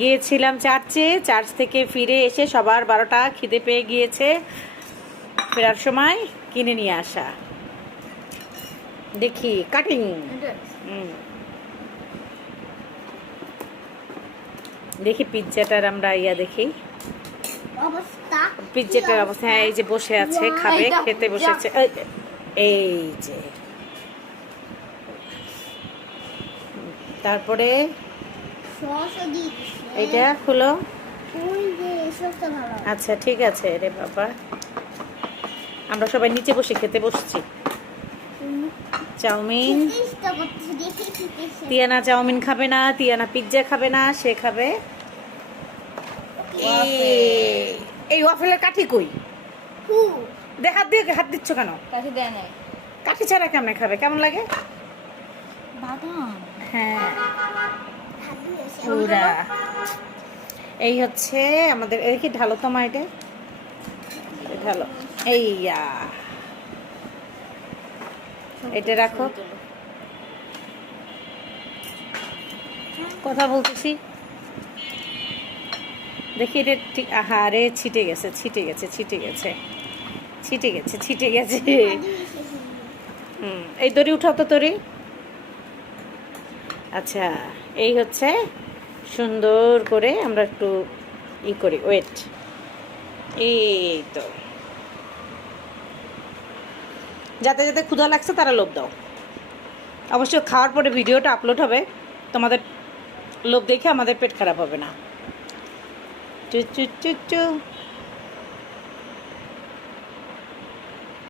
গিয়েছিলাম চার্চে, চার্চ থেকে ফিরে এসে সবার 12টা খিদে পেয়ে গিয়েছে। ফেরার সময় কিনে নিয়ে আসা। দেখি কাটিং। দেখি পিৎজাটার আমরা দেখি পিৎজাটার অবস্থা। হ্যাঁ, এই যে বসে আছে, খাবে, খেতে বসেছে। এই যে তারপরে এইটা খুলো। আচ্ছা ঠিক আছে রে বাবা, আমরা সবাই নিচে বসে খেতে বসছি। চাউমিন। তিয়ানা চাউমিন খাবে না, তিয়ানা পিৎজা খাবে না, সে খাবে এই ওয়াফেলের কাঠি। কই হাত দিয়ে হাত দিচ্ছ কেন? কাঠি ছাড়া কেমন খাবে? কেমন লাগে? হ্যাঁ পুরা। এই হচ্ছে আমাদের। এই কি ঢালো তোমার, এটা ঢালো। এইয়া এটা রাখো, কথা বলতেছি। দেখি এটা ঠিক। আহারে ছিটে গেছে, ছিটে গেছে, ছিটে গেছে, ছিটে গেছে, ছিটে গেছে। এই দড়ি উঠাও তো, দড়ি। আচ্ছা এই হচ্ছে সুন্দর করে আমরা একটু করি। ওয়েট, এই তো। যাতে যাতে ক্ষুধা লাগছে তারা লোভ দাও। অবশ্য খাওয়ার পরে ভিডিওটা আপলোড হবে, তোমাদের লোভ দেখে আমাদের পেট খারাপ হবে না। চু চু চু চু।